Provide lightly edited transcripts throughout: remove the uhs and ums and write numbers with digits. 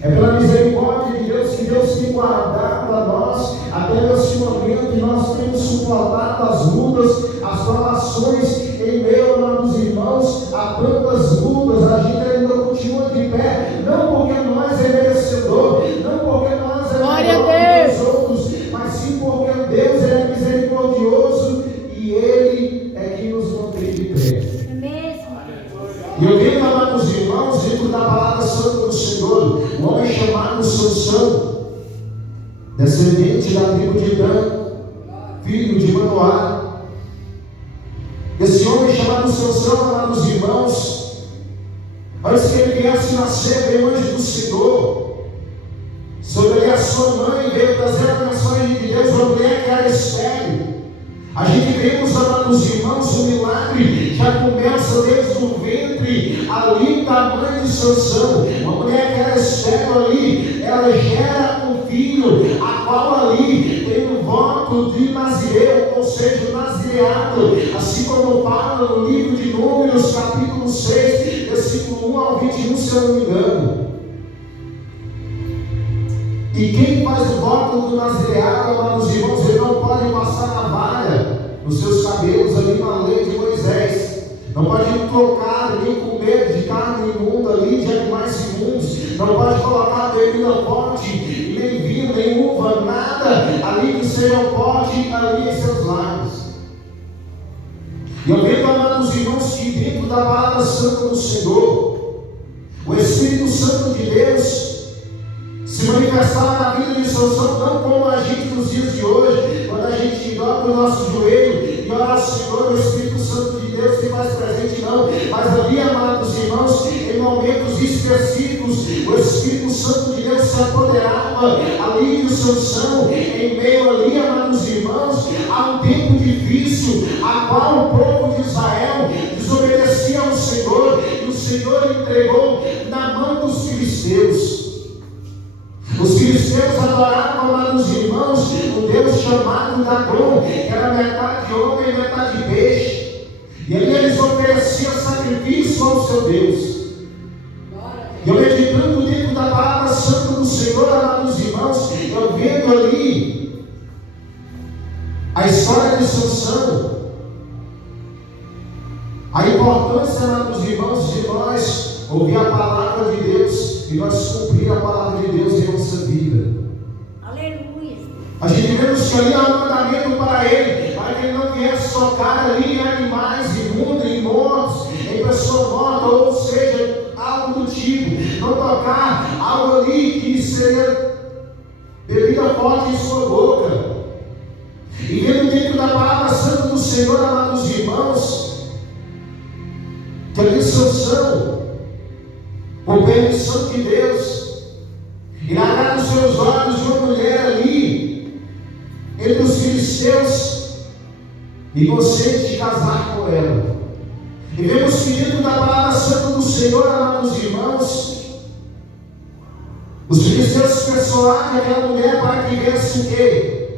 É pela misericórdia de Deus que Deus tem guardado a nós até esse momento, e nós temos suportado as lutas, as provações em meio, amados irmãos, a tantas lutas. A gente ainda continua de pé, não porque nós é merecedor, não porque nós é melhor que os outros, mas sim porque Deus é misericordioso e Ele é quem nos mantém de pé. E eu vejo, amados irmãos, dentro da palavra santa do Senhor, um homem chamado Sansão, descendente da tribo de Dan, filho de Manoá. Esse homem chamado Sansão, amados irmãos, antes que ele viesse nascer, veio o anjo do Senhor. Sobre ele a sua mãe veio trazer a mensagem de Deus, uma mulher que era estéril. A gente vemos, amados irmãos, o milagre já começa desde o ventre ali da mãe de Sansão. Uma mulher que era estéril ali, ela gera um filho, a qual ali tem um voto de Nazireu, ou seja, o nazireado, assim como fala no livro de Números, capítulo 6, versículo 1 ao 21, se eu não me engano. E quem faz o voto do nazireado, amados irmãos, ele não pode passar navalha nos seus cabelos ali na lei de Moisés. Não pode tocar nem comer de carne imunda ali, de animais imundos. Não pode colocar bebida forte, nem vinho, nem uva, nada ali que seja forte ali em seus lábios. E eu vejo, amados irmãos, que dentro da palavra santa do Senhor, o Espírito Santo de Deus se manifestava na vida de Sansão, não como a gente nos dias de hoje, quando a gente dobra o nosso joelho e ora ao Senhor, o Espírito Santo de Deus se faz presente, não. Mas ali, amados irmãos, em momentos específicos, o Espírito Santo de Deus se apoderava ali de Sansão, em meio ali, amados irmãos, a um tempo difícil, a qual o povo de Israel desobedecia ao Senhor, e o Senhor entregou na mão dos filisteus. Os filisteus adoravam, amados irmãos, um Deus chamado Dagon, que era metade homem e metade peixe. E ali eles ofereciam sacrifício ao seu Deus. E eu meditando dentro da palavra santa do Senhor, amados irmãos, eu vendo ali a história de Sansão, a importância, amados irmãos, de nós ouvir a palavra de Deus e nós cumprir a palavra de Deus em nossa vida. Aleluia. A gente vemos que ali há um mandamento para ele, para que ele não viesse tocar ali em animais imundos, em mortos, em pessoa morta, ou seja, algo do tipo. Não tocar algo ali que seria bebida forte em sua boca. E vendo dentro da palavra santa do Senhor, amados irmãos, que ali Sansão, por permissão de Deus, irá nos seus olhos de uma mulher ali, entre os filisteus, e consente de casar com ela. E vemos que dentro da palavra santa do Senhor, amados irmãos, os filisteus persuadem aquela mulher para que viesse o quê?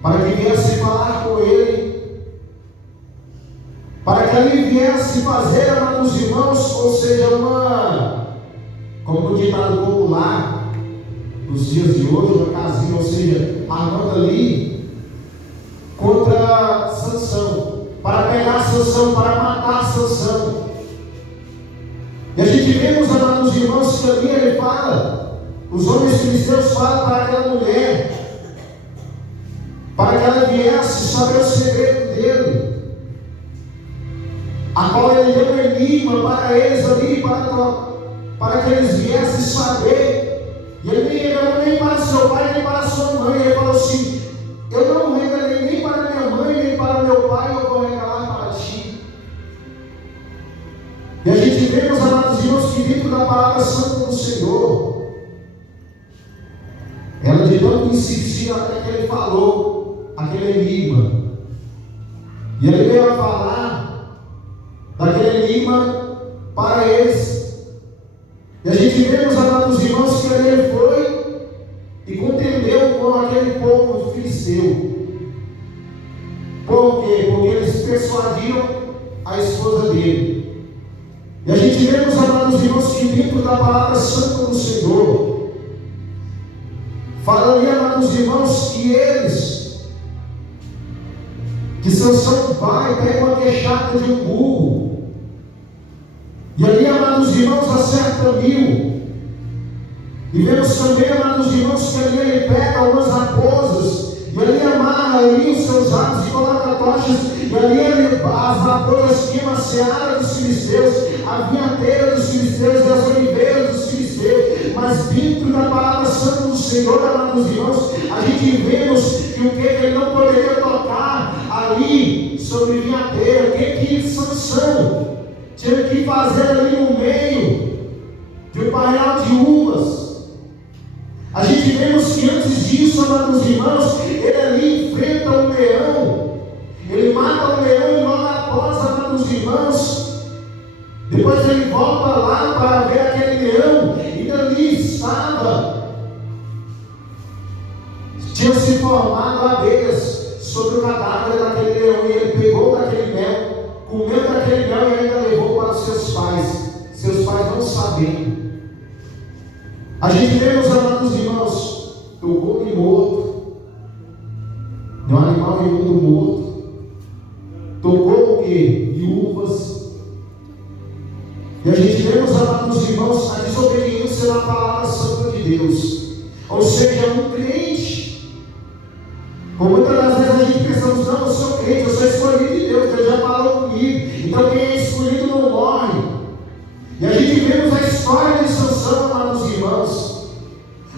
Para que viesse falar com ele, para que ele viesse fazer, amados irmãos, ou seja, como no ditado popular, nos dias de hoje, uma casinha, ou seja, armando ali contra Sansão, para pegar Sansão, para matar Sansão. E a gente vemos, amados irmãos, que ali ele fala, os homens filisteus falam para aquela mulher, para que ela viesse saber o segredo dele, a qual ele deu um enigma para eles ali, para que eles viessem saber. E ele nem revelou nem para seu pai, nem para sua mãe. Ele falou assim: eu não revelei nem para minha mãe, nem para meu pai, eu vou revelar para ti. E a gente vê, meus amados irmãos, que dentro da palavra santa do Senhor, ela de tanto insistir até que ele falou aquele enigma. E ele veio a falar daquele enigma para eles. E a gente vê, meus amados irmãos, que ele foi e contendeu com aquele povo filisteu. Por quê? Porque eles persuadiram a esposa dele. E a gente vê, meus amados irmãos, que dentro da palavra santa do Senhor, Senhor. Fala ali, amados irmãos, que eles, que Sansão vai, pega uma queixada de um burro, e ali, amados irmãos, acerta 1000. E vemos também, amados irmãos, que ali ele pega algumas raposas, e ali amarra ali os seus ramos e coloca tochas, e ali as raposas queimam a seara dos filisteus, a vinhateira dos filisteus e as oliveiras dos filisteus. Mas dentro da palavra santa do Senhor, amados irmãos, a gente vemos que o que ele não poderia tocar ali sobre vinhateira, o que Sansão tinha que fazer ali no meio de um parreal de uvas. A gente vemos que antes disso, amados irmãos, ele ali enfrenta um leão, ele mata um leão e logo após, amados irmãos, depois ele volta lá para ver aquele leão, e dali tinha se formado abelhas sobre o cadáver daquele leão, e ele pegou daquele mel, comeu daquele mel e ainda levou para os seus pais não sabendo. A gente vê, meus amados irmãos, tocou de morto, de um animal imundo morto, tocou o que? De uvas. E a gente vê, meus amados irmãos, a desobediência da palavra santa de Deus. Ou seja, um crente, por muitas das vezes a gente pensamos, não, eu sou crente, eu sou escolhido de Deus, Deus já falou comigo, então quem é escolhido não morre. E a gente vemos a história de Sansão, amados irmãos.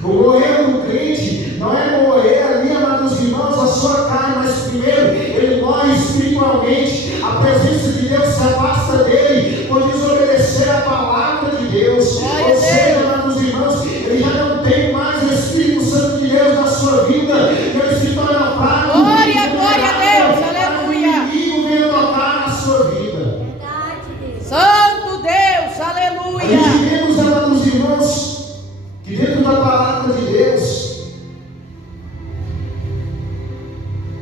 O morrer do crente não é morrer ali, amados irmãos, a sua carne, mas primeiro ele morre espiritualmente. A presença de Deus se afasta dele por desobedecer a palavra de Deus. Ou seja, amados irmãos, ele já não tem mais o Espírito Santo de Deus na sua vida, ele se torna fraco. Glória a Deus, aleluia. O inimigo vem tocar na sua vida. Santo Deus, aleluia. A gente vemos, amados irmãos, que dentro da palavra de Deus,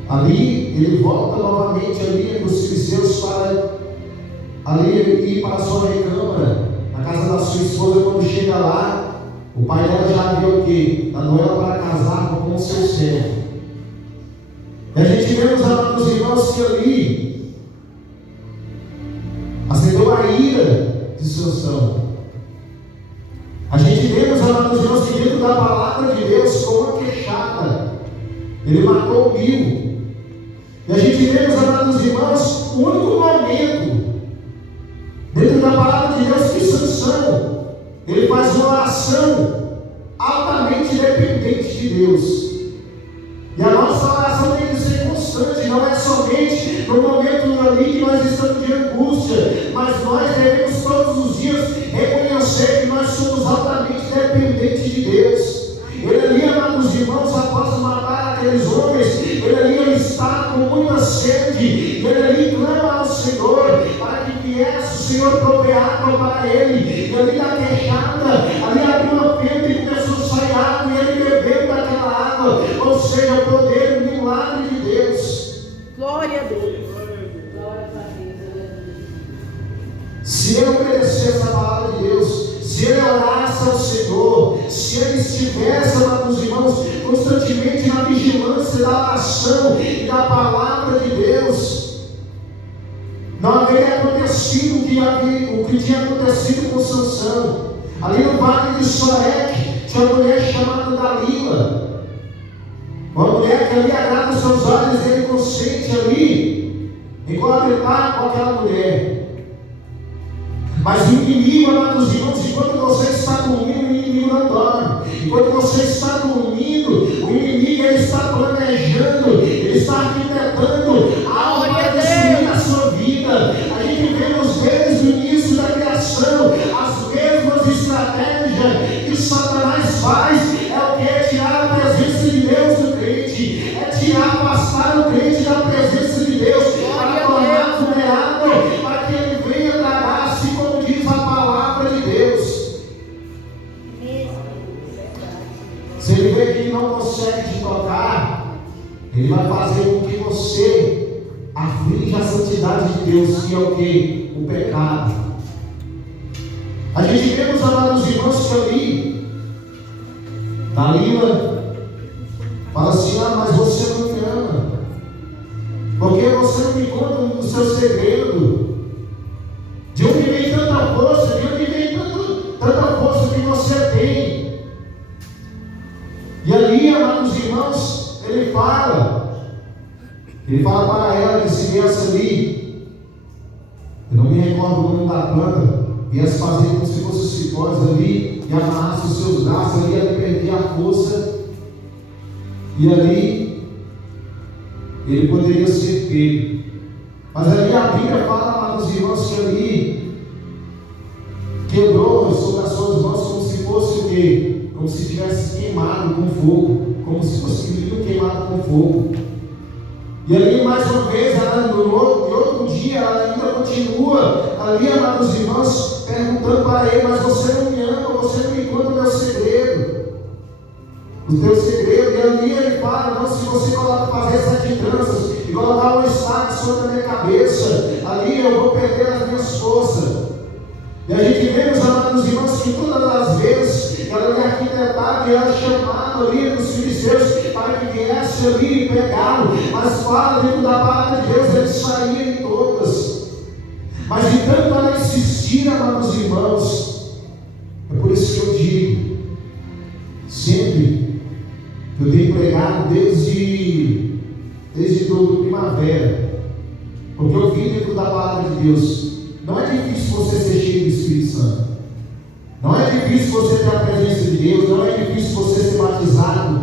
ali ele volta novamente ali para os filisteus para ali ir para a sua recâmara, na casa da sua esposa. Quando chega lá, o pai dela já viu o quê? A Noela para casar com o seu servo. E a gente vemos, amados irmãos, que ali acendeu a ira de Sansão. A gente vê, meus amados irmãos, que dentro da palavra de Deus, com uma queixada, ele matou 1000. E a gente vê, meus amados irmãos, o único momento dentro da palavra de Deus que Sansão, ele faz uma oração altamente dependente de Deus. E a nossa oração tem que ser constante, não é somente no momento ali que nós estamos de angústia, mas nós devemos todos os dias reconhecer que nós somos altamente dependentes de Deus. Ele ali, amados irmãos, após matar aqueles homens, ele está com muita sede, e ele ali clama ao Senhor para que viesse o Senhor prover água para ele. E ali na queixada, ali abriu uma pedra e começou a sair água, e ele bebeu daquela água. Ou seja, o poder, o milagre de Deus. Glória a Deus. Se ele obedecesse a palavra de Deus, se ele orasse ao Senhor, se ele estivesse, amados irmãos, constantemente na vigilância da oração e da palavra de Deus, não haveria acontecido o que tinha acontecido com Sansão. Ali no vale de Soreque, tinha uma mulher chamada Dalila, uma mulher que ali agrada os seus olhos, e ele consente ali em coabitar com aquela mulher. Mas o inimigo, amados irmãos, enquanto você está dormindo, o inimigo não dorme. Enquanto você está dormindo, o inimigo ele está planejando, ele está arquitetando algo para destruir a sua vida. A gente vê desde o início da criação as mesmas estratégias que Satanás faz. É o que? É tirar a presença de Deus do crente, é afastar o crente da presença de Deus, para tornar vulnerável, para que ele venha tragar, assim como diz a palavra de Deus. Se ele vê que ele não consegue te tocar, ele vai fazer com que você aflige a santidade de Deus, que é o que? O pecado. A gente vê, meus amados irmãos, que ali Dalila fala assim: ah, mas você não me ama, porque você não me conta o seu segredo. De onde vem tanta força? De onde vem tanta força que você tem? E ali, amados irmãos, ele fala para ela que se viesse ali, eu não me recordo o nome da planta, viesse fazer como se fosse cipós ali, e amarrasse os seus braços ali, ele perdia a força, e ali ele poderia ser pego. Mas ali a Bíblia fala, amados irmãos, que ali quebrou sobre as suas mãos como se fosse o quê? Como se tivesse queimado com fogo, como se fosse vinho queimado com fogo. E ali mais uma vez, no outro dia, ela ainda continua ali, amados irmãos, perguntando para ele: mas você não me ama, você não me conta o meu segredo, o teu segredo. E ali ele fala: não, se você fazer 7 tranças e colocar uma estaca sobre a minha cabeça, ali eu vou perder as minhas forças. E a gente vê, meus amados irmãos, que todas as vezes ela é arquitetava e ela chamava ali dos filisteus para que viesse ali e pegá-lo, mas fala dentro da palavra de Deus, ele saía em todas. Mas de tanto ela insistir, amados irmãos, é por isso que eu digo, sempre que eu tenho pregado desde do primavera, porque eu vi dentro da palavra de Deus. Não é difícil você ser cheio do Espírito Santo. Não é difícil você ter a presença de Deus. Não é difícil você ser batizado.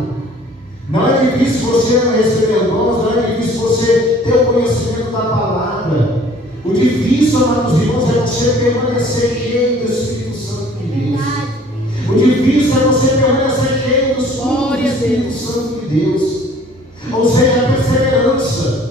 Não é difícil você receber dons. Não é difícil você ter o conhecimento da palavra. O difícil, amados irmãos, é você permanecer cheio do Espírito Santo de Deus. O difícil é você permanecer cheio do Espírito Santo de Deus. Ou seja, a perseverança.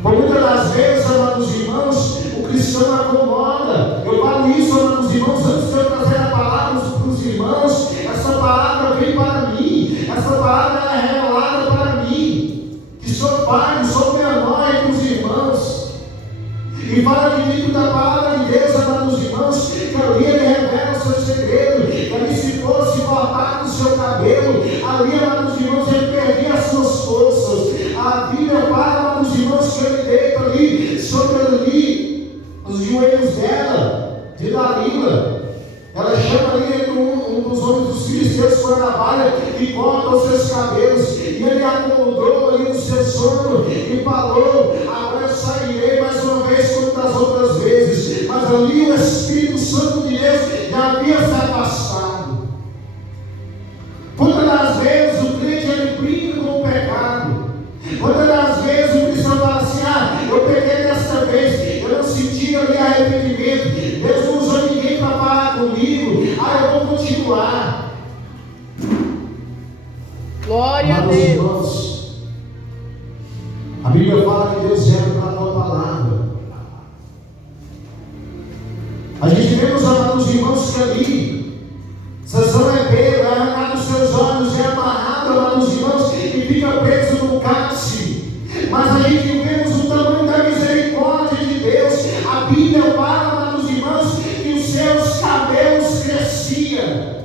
Por muitas das vezes, amados irmãos, o cristão acomoda. Eu falo isso, amados irmãos, antes de eu trazer a palavra para os irmãos. Essa palavra vem para mim. Essa palavra é revelada para mim, que sou pai, sou menor entre os irmãos. E fala que dentro da palavra de Deus, amados irmãos, que ali ele revela o seu segredo. Que ali, se fosse cortar o seu cabelo, ali, amados irmãos, ele perdia as suas forças. A Bíblia fala, amados irmãos, que ele deita ali, sobre ali, os joelhos dela, de Dalila. Ela chama ali um dos homens dos filisteus com a navalha e corta os seus cabelos. E ele acordou ali no seu sono e falou: agora eu sairei mais uma vez como das outras vezes. Mas ali o Espírito Santo de Deus já havia se afastado. Quantas das vezes o crente ele brinca com o pecado? Quantas das vezes o cristão fala assim: ah, eu peguei dessa vez, eu não senti ali arrependimento, Deus não usou ninguém para falar comigo, eu vou continuar. Glória a Deus. Deus. A Bíblia fala que Deus gera pela tua palavra. A gente vê, meus amados irmãos, que ali Sansão é pego, é arrancado os seus olhos, é amarrado, amados irmãos, e fica preso no cálice. Mas a gente vemos o tamanho da misericórdia de Deus. A Bíblia fala, amados irmãos, que os seus cabelos cresciam.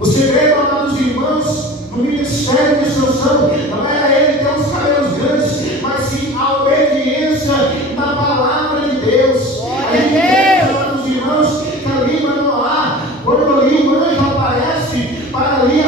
O segredo, amados irmãos, no ministério de Sansão não era ele ter os cabelos grandes, mas sim a obediência na palavra de Deus. A gente vê, amados irmãos, que ali Manoá, quando ali o anjo aparece para ali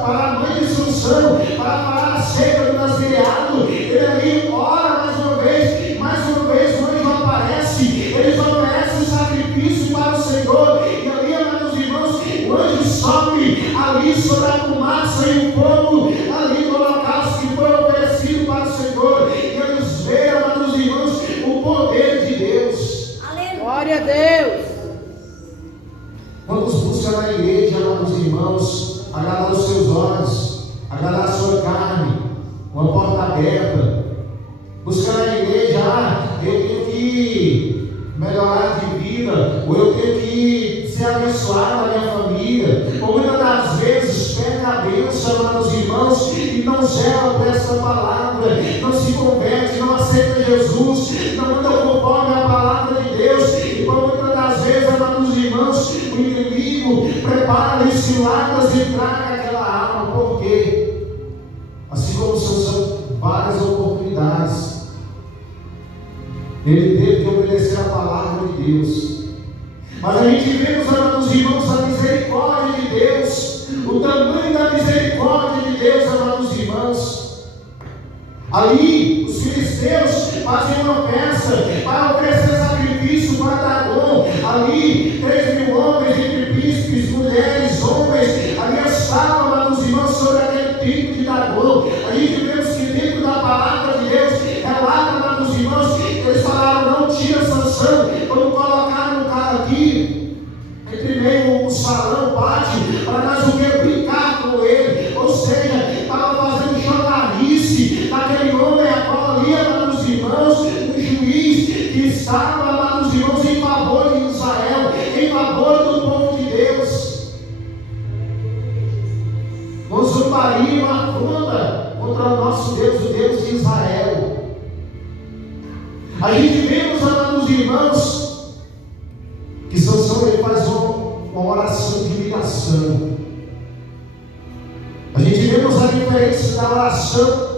para a mãe de Sansão, para parar a seca do nascereado, ele ali ora mais uma vez o anjo aparece, eles oferecem sacrifício para o Senhor, e ali, amados irmãos, o anjo sobe ali sobre a fumaça e o fogo, ali no holocausto que foi oferecido para o Senhor, e eles veem, amados irmãos, o poder de Deus. Glória a Deus. Vamos buscar na igreja, amados irmãos, agradar os seus olhos, agradar a sua carne, uma porta aberta. Buscar na igreja, eu tenho que melhorar de vida, ou eu tenho que ser abençoado na minha família. Ou muitas das vezes pega a bênção, amados irmãos, e não zela por essa palavra, não se converte, não aceita Jesus, não anda conforme a palavra de Deus. E por muitas das vezes, amados irmãos, o inimigo inimigo prepara-lhe ciladas e traga aquela alma. Por quê? Assim como são várias oportunidades, ele teve que obedecer a palavra de Deus. Mas a gente vê, meus amados irmãos, a misericórdia de Deus, o tamanho da misericórdia de Deus, amados irmãos. Ali, os filisteus fazem uma festa para oferecer sacrifício para Dagon. Ali, 3.000 homens, entre príncipes, mulheres, homens, ali estavam, amados irmãos, sobre aquele templo de Dagon. A gente vê que dentro da palavra de Deus, relata, amados irmãos, eles falaram: não tira Sansão, vamos colocar um cara aqui, entre meio o salão, bate, para nós o que? Brincar com ele. Ou seja, estava fazendo chocarice daquele homem, agora ali, amados irmãos, o juiz que estava, amados irmãos, em favor de Israel, em favor do povo de Deus. Não zombaria uma afronta contra o nosso Deus, o Deus de Israel. A gente vê, meus amados irmãos, que Sansão ele faz uma oração de humilhação. A gente vemos a diferença da oração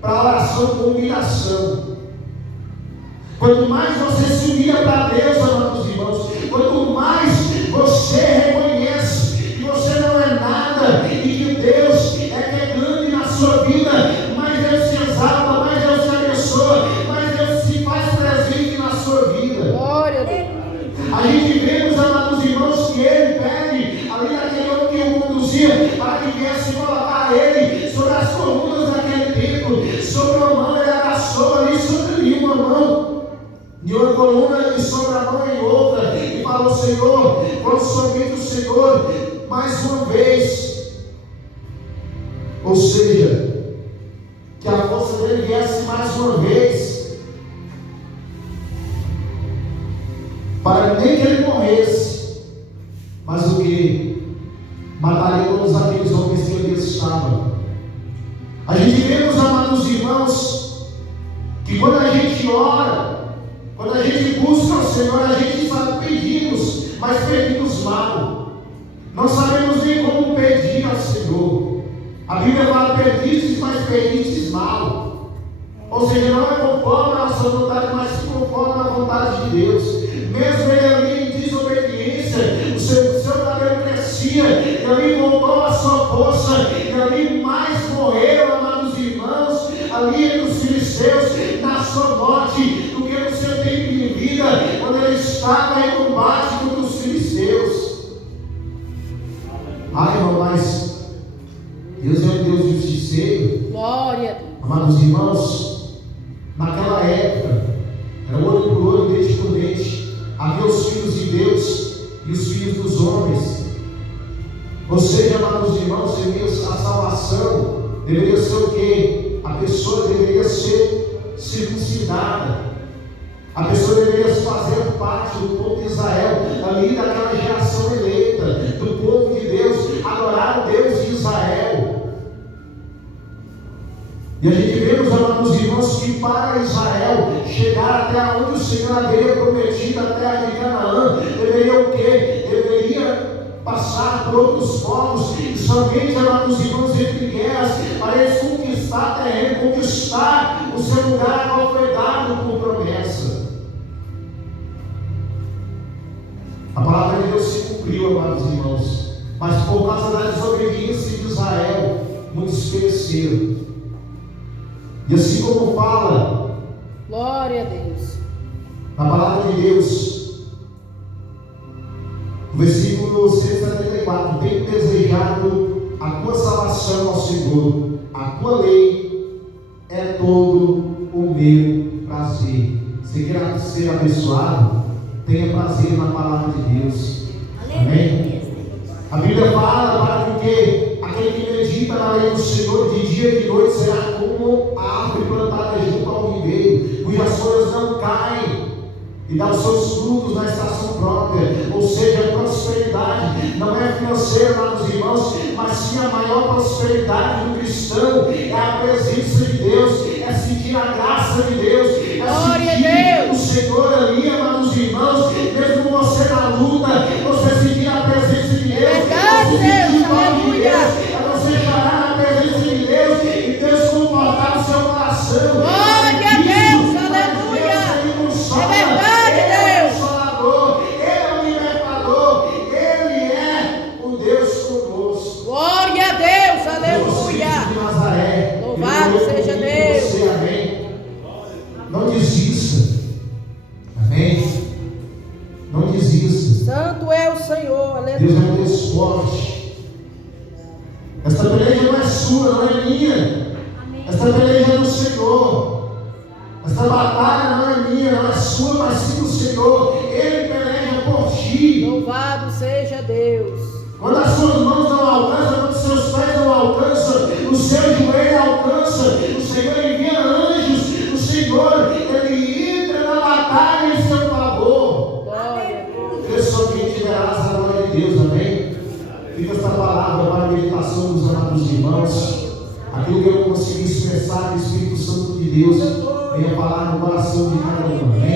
para a oração com humilhação. Quanto mais você se humilha para Deus, amados irmãos, quanto mais você reconhece que você não é nada e que Deus que é grande na sua vida, mais Deus se exalta, mais Deus se abençoa, mais Deus se faz presente na sua vida. Glória a Deus. A gente vê, meus amados irmãos, que ele pede ali naquele homem que o conduzia para que viesse colocar ele sobre as colunas daquele templo. Sobre uma mão ele abraçou ali, sobre uma mão em uma coluna e sobre a mão em outra, e falou: Senhor, quando somente o Senhor mais uma vez, ou seja, que a força dele viesse mais uma vez, para nem que ele morresse, mas o que? Mataria todos aqueles homens que ali estavam. A gente vê, meus amados irmãos, que quando a gente ora, quando a gente busca o Senhor, a gente sabe pedimos, mas pedimos mal. Não sabemos nem como pedir ao Senhor. A Bíblia fala: pedistes, mas pedistes mal. Ou seja, não é conforme a nossa vontade, mas conforme a vontade de Deus. Mesmo ele ali em desobediência, o seu cabelo crescia, e ali voltou a sua força, e ali mais morreram, amados irmãos, ali entre os filisteus, na sua morte, do que no seu tempo de vida, quando ele estava em combate contra os filisteus. Ai, irmão, mas Deus é um Deus justiceiro. Glória a Deus. Amados irmãos, naquela época, era olho por olho, dente por dente. Havia os filhos de Deus e os filhos dos homens. Ou seja, amados irmãos, a salvação deveria ser o quê? A pessoa deveria ser circuncidada. A pessoa deveria fazer parte do povo de Israel, ali daquela geração eleita, do povo de Deus, adorar o Deus de Israel. E a gente vê, meus amados irmãos, que para Israel chegar até onde o Senhor haveria prometido, a terra de Canaã, deveria o quê? Deveria passar por outros povos, e somente, amados irmãos, entre guerras, para eles conquistar terreno, conquistar o seu lugar, qual foi dado por promessa. A palavra de Deus se cumpriu, amados irmãos, mas por causa da desobediência de Israel, muitos pereceram. E assim como fala, glória a Deus, na palavra de Deus, no versículo 174, tenho desejado a tua salvação ao Senhor, a tua lei é todo o meu prazer. Se quer ser abençoado, tenha prazer na palavra de Deus. Amém? A Bíblia fala para que aquele que medita na lei do Senhor de dia e de noite será como a árvore plantada junto ao ribeiro, cujas folhas não caem, e dá os seus frutos na estação própria. Ou seja, a prosperidade não é financeira, amados irmãos, mas sim a maior prosperidade do cristão é a presença de Deus, é sentir a graça de Deus, é sentir o Senhor ali, amados irmãos, mesmo você na luta, você sentir a presença Santo é o Senhor, Deus é aleluia. um Deus forte. Esta peleja não é sua, não é minha. Esta peleja é do Senhor. Esta batalha não é minha, não é sua, mas sim do Senhor. Ele peleja por ti. Louvado seja Deus. Quando as suas mãos não alcançam, quando os seus pés não alcançam, o seu joelho alcança, o Senhor envia anjos, o Senhor, Ele entra na batalha em seu favor. Glória a Deus. Crê somente verás a glória de Deus, amém? Fica esta palavra para a meditação dos amados irmãos. Aquilo que eu não consegui expressar, o Espírito Santo de Deus venha falar no coração de cada um, amém?